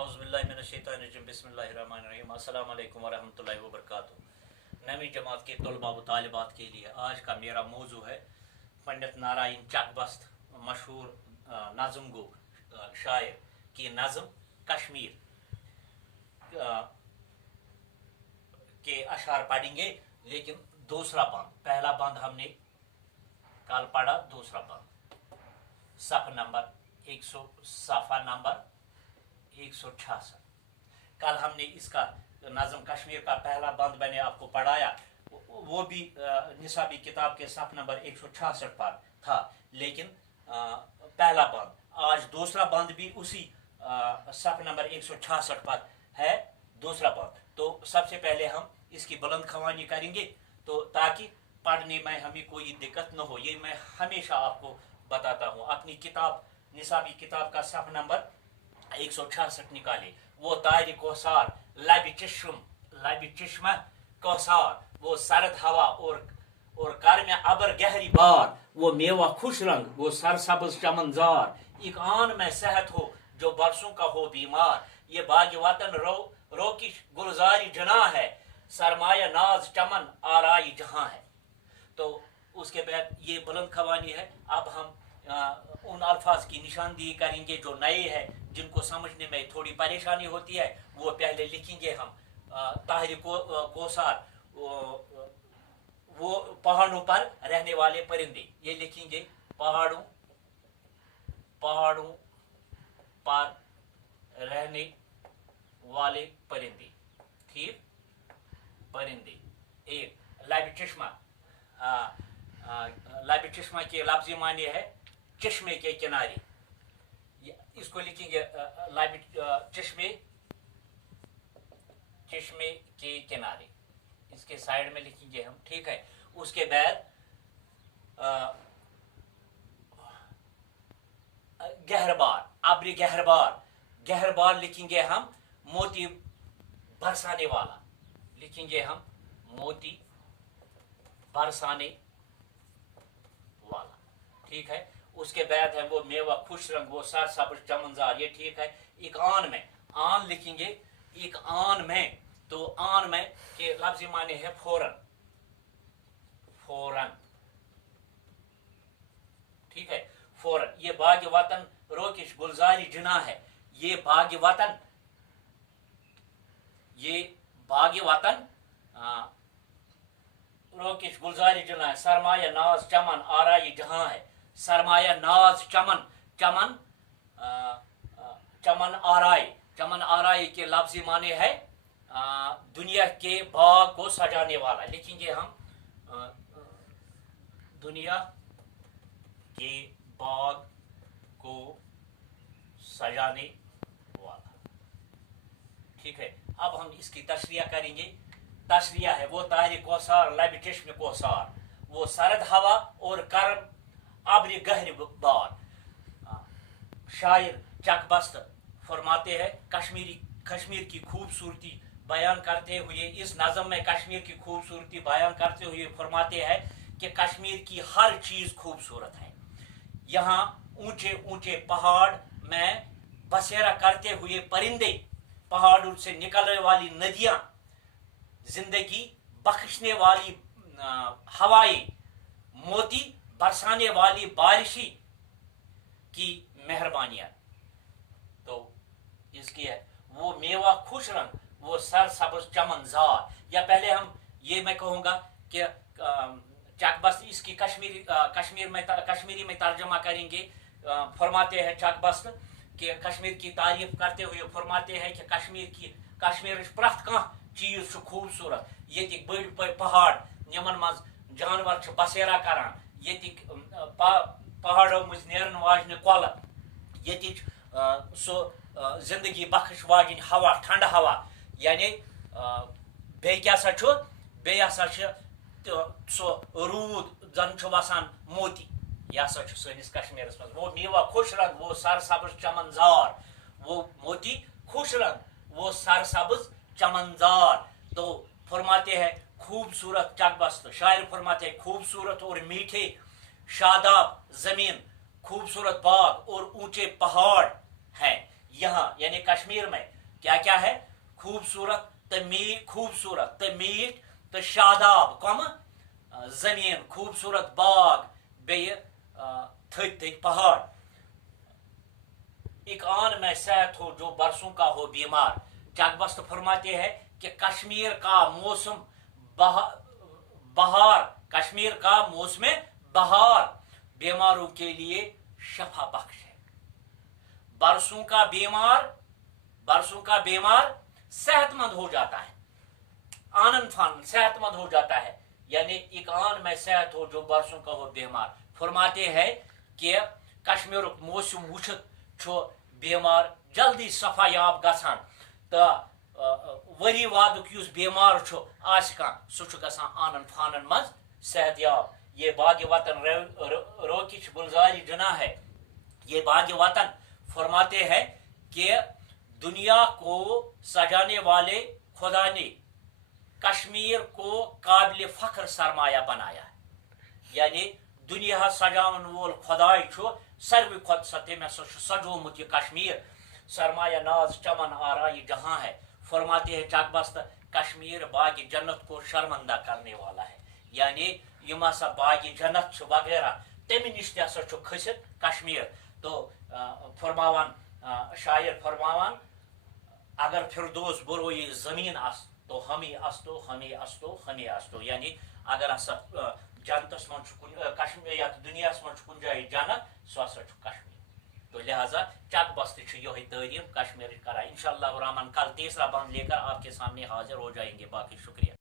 औज़ुबिल्लाहिमिनश्शैतानिर्रजीम बिस्मिल्लाहिर्रहमानिर्रहीम अस्सलामु अलैकुम वरहमतुल्लाहि वबरकातुहू। नवी जमात के तलबा व तालिबात के लिए आज का मेरा मौजू है पंडित नारायण चकबस्त मशहूर नाज़म गो शायर की नज़म कश्मीर के अशार पढ़ेंगे, लेकिन दूसरा बंद। पहला बंद हमने कल पढ़ा, दूसरा बंद सफ़ा नंबर 166। कल हमने इसका नज़म कश्मीर का पहला बंद मैंने आपको पढ़ाया, वो भी निसाबी किताब के सफ़ नंबर 166 पर था, लेकिन पहला बंद। आज दूसरा बंद भी उसी सफ़ नंबर 166 पर है, दूसरा बंद। तो सबसे पहले हम इसकी बुलंद खवानी करेंगे, तो ताकि पढ़ने में हमें कोई दिक्कत न हो। ये मैं हमेशा आपको बताता हूँ। अपनी किताब निसाबी किताब का सफ़ नंबर 166 निकाले। वो तारी कोसार लबी चश्म कोसार, वो सरद हवा और कर में अबर गहरी बार, वो मेवा खुश रंग, वो सरसब्ज चमनजार, एक आन में सेहत हो जो बरसों का हो बीमार, ये बाग वतन रोकिश गुलजारी जना है, सरमाया नाज चमन आराई जहां है। तो उसके बाद ये बुलंद खवानी है। अब हम उन अल्फाज की निशानदेही करेंगे जो नए हैं, जिनको समझने में थोड़ी परेशानी होती है, वो पहले लिखेंगे हम। ताहिर कोसार वो पहाड़ों पर रहने वाले परिंदे, ये लिखेंगे पहाड़ों पर रहने वाले परिंदे। ठीक, परिंदे। एक लाबी चश्मा के लफ्ज़ी माने है चश्मे के किनारे, इसको लिखेंगे लाबी चश्मे के किनारे, इसके साइड में लिखेंगे हम। ठीक है। उसके बाद गहरबार, अब्र गहरबार लिखेंगे हम मोती बरसाने वाला, लिखेंगे हम मोती बरसाने वाला। ठीक है। उसके बाद है वो मेवा खुश रंग, वो सर सब्ज चमनजार, ये ठीक है। एक आन में, आन लिखेंगे एक आन में, तो आन में के लफ्ज़ी माने है फौरन। ठीक है, फौरन। ये बाग वतन रोकिश गुलजारी जना है, ये बाग वतन रोकिश गुलजारी जना है, सरमाया नाज चमन आराई जहां है, सरमाया नाज चमन आराई के लफ्ज़ी माने है दुनिया के बाग को सजाने वाला, लिखेंगे हम दुनिया के बाग को सजाने वाला। ठीक है। अब हम इसकी तशरिया करेंगे। तशरिया है वो तारी कोसार लबी चश्म कोसार, वो सरद हवा और करम अब्र गहरी बार। शायर चकबस्त फरमाते हैं कश्मीर की खूबसूरती बयान करते हुए, इस नज़म में कश्मीर की खूबसूरती बयान करते हुए फरमाते हैं कि कश्मीर की हर चीज खूबसूरत है। यहाँ ऊंचे ऊंचे पहाड़ में बसेरा करते हुए परिंदे, पहाड़ों से निकलने वाली नदियां, जिंदगी बख्शने वाली हवाएं, मोती बरसाने वाली बारिशी की मेहरबानियां। तो इसकी है वो मेवा खुश रंग, वो सर सब्ज चमनजार। या पहले हम ये मैं कहूँगा कि चकबस्त इसकी कश्मीरी में तर्जमा करेंगे। फरमाते हैं चकबस्त कि कश्मीर की तारीफ करते हुए फरमाते हैं कि कश्मीर प्रथ कह चीज खूबसूरत, ये बड़ पहाड़ यमन मज जानवर बसेरा करान, ये पहाड़ों मज नेरन वाजन कल, ये सो जिंदगी बख्श वाजन हवा, ठंड हवा, यानी सो रूद जन वसान मोती, यह सनिस कश्मीर मज। वो मेवा खुश रंग, वो सर सब्ज चमनजार, वो मोती खुश रंग, वो सर सब्ज चमनजार। तो फरमाते हैं खूबसूरत चकबस्त शायर फरमाते हैं खूबसूरत और मीठे शादाब जमीन, खूबसूरत बाग और ऊंचे पहाड़ हैं, यहाँ यानी कश्मीर में क्या क्या है, खूबसूरत तो मीठ तो शादाब कम जमीन, खूबसूरत बाग, बे थक थक पहाड़। एक आन में सेहत हो जो बरसों का हो बीमार। चकबस्त फरमाते हैं कि कश्मीर का मौसम बहार, कश्मीर का मौसम बहार बीमारों के लिए शफा बख्श है। बरसों का बीमार सेहतमंद हो जाता है, आनंद फान सेहतमंद हो जाता है, यानी एक आन में सेहत हो जो बरसों का हो बीमार। फरमाते हैं कि कश्मीर मौसम वुछत छो बीमार जल्दी सफा याब गसान, तो वरी वादुक युस बीमार छो आस का सु गसान आनंद फानन मज सेहत याब। ये बाग वतन रोकिच गुलजारी जना है। ये बाग वतन फरमाते हैं कि दुनिया को सजाने वाले खुदा ने कश्मीर को काबिल फख्र सरमाया बनाया है, यानी दुनिया सजावन वोल खुदाई छो सर्व खुद सत्य में सजोमुत ये कश्मीर सरमाया नाज चमन आराई जहां है। फरमाते हैं चकबस्त कश्मीर बाग जन्नत को शर्मंदा करने वाला है, यानी यम हसा बाग जन्नत वगैरह तमि निश खसित कश्मीर। तो फरमावान शायर फरमावान अगर फिरदोस बरोई जमीन अस तो हमें अस्तो हमें अस्तो हमें अस्तो, यानी अगर हसा जनतस मन कश्मीर या दुनिया मन कुन जाए जन्नत सो हसा कश्मीर। तो लिहाजा चकबस्त यही तारीफ कश्मीर करा। इंशाअल्लाह रहमान कल तीसरा बंद लेकर आपके सामने हाजिर हो जाएंगे। बाकी शुक्रिया।